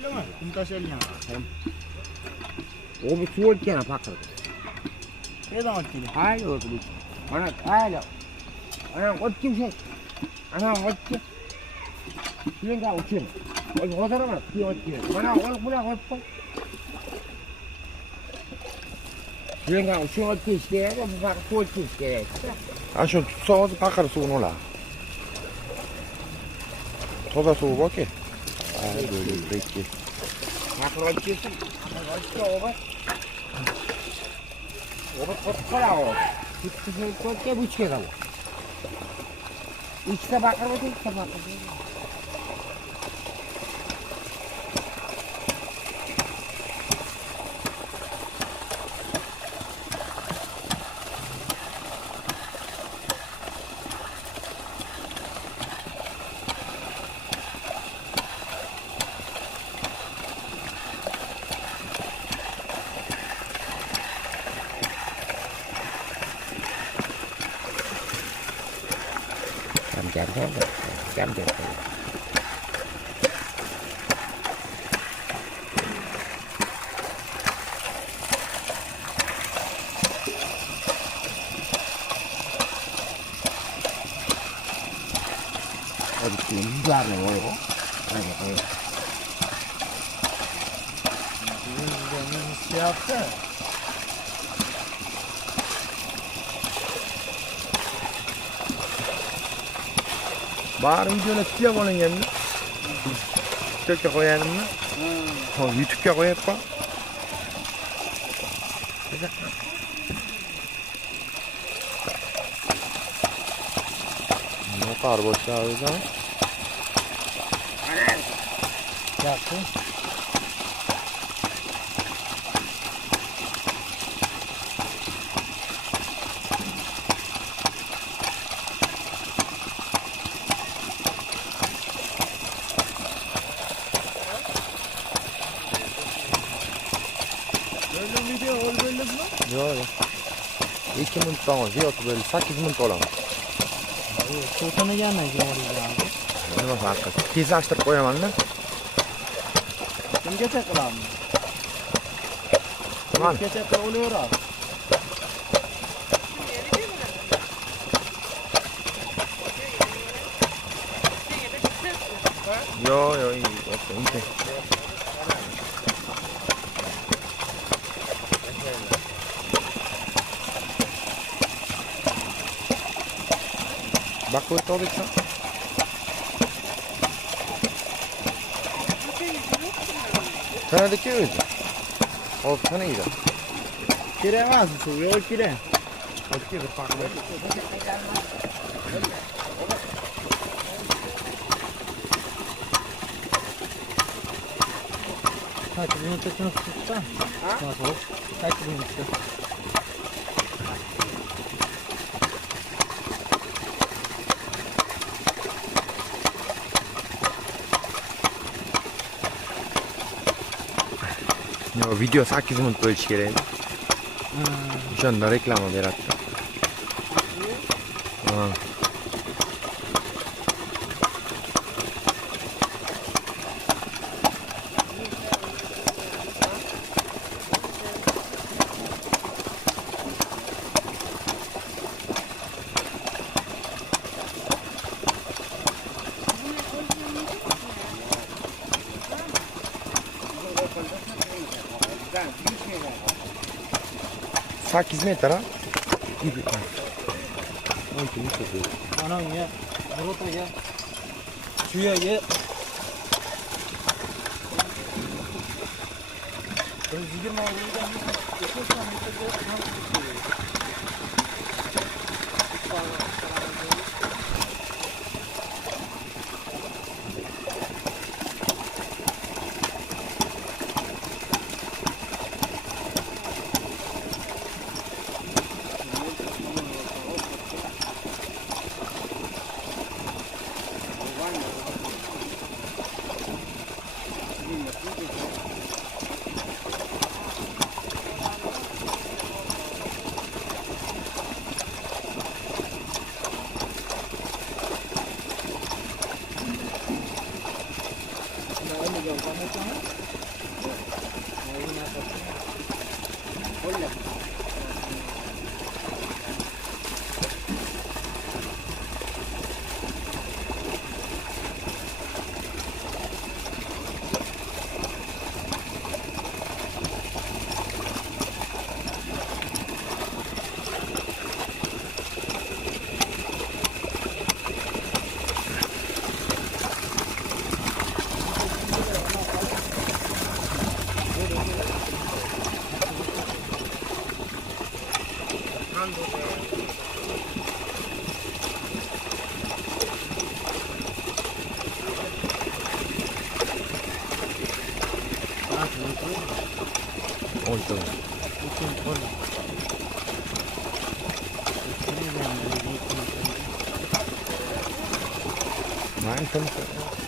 Elleme. Kum taş elle. O bir su olacağına bakır. Ne zaman attın? Hayır o bir. Ana hayır. Ana ot kimse. Ana ot kim? Kimin daha uçuyor? O kadar mı? Kim ot kim? Bana ot buna ot koy. Kimin daha uçuyor ot kim istiyor? Bu bak su ot kim istiyor? Aşın tutsanız bakar suyun ola. Toza suyu bak ki. Böyle peki. Bakır ot kimsin? Ot kim o bak? O bak ot kola o. Tutsun ot kim uçuyor ama. İkisi bakır mı değil, ikisi bakır değil. Cam geldi. Hadi şimdi güzel mi o? Hadi. Şey yaptı. Bari videoda tutuyor onun yanına. TikTok'a koyalım mı? YouTube'a koyup bak. Ne kadar boş ya o zaman. Yaptı. Böyle video ol böyle mi? Yok. 2 minut olmaz. Yok böyle 8 minut olamaz. Sultan'a gelmez ya oraya abi. Nima farqi? Tez açtırib qo'yaman-da. Kimgacha qilamiz? Mana. Kimgacha qilaveradi? Yo, iyi. Bak bu tabii ki. Tanıdık öyle. O tanıydı. Kiremez bu yok kire. Okey, farklı. Kaç minutta şunu tutsan? Nasıl? Kaç minutta? Yo, video 8 minut bo'lishi kerak. O'shanda reklama beradi. Ha. Sakkiz metr ha? Anam ya. Burota ya. Suya ye. Ben 20 alıyordum. Yapıyorsam 있다. 많이 덤었어.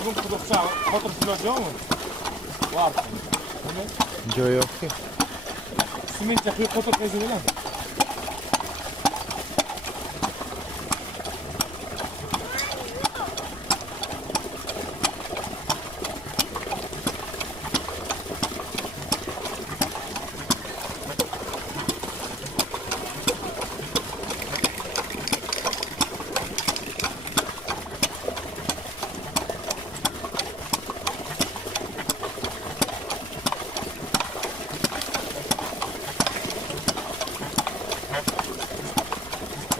Bugün kutukça fotoğraf silacak mı? Var. Yok. Simint yakıyor fotoğraf yazıyor lan.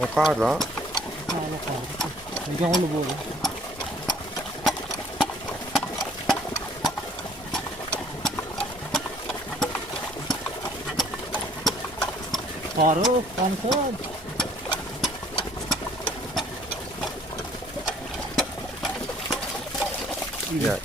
O kadar da. Yağlı bu. Faruk, Samsun. Ya.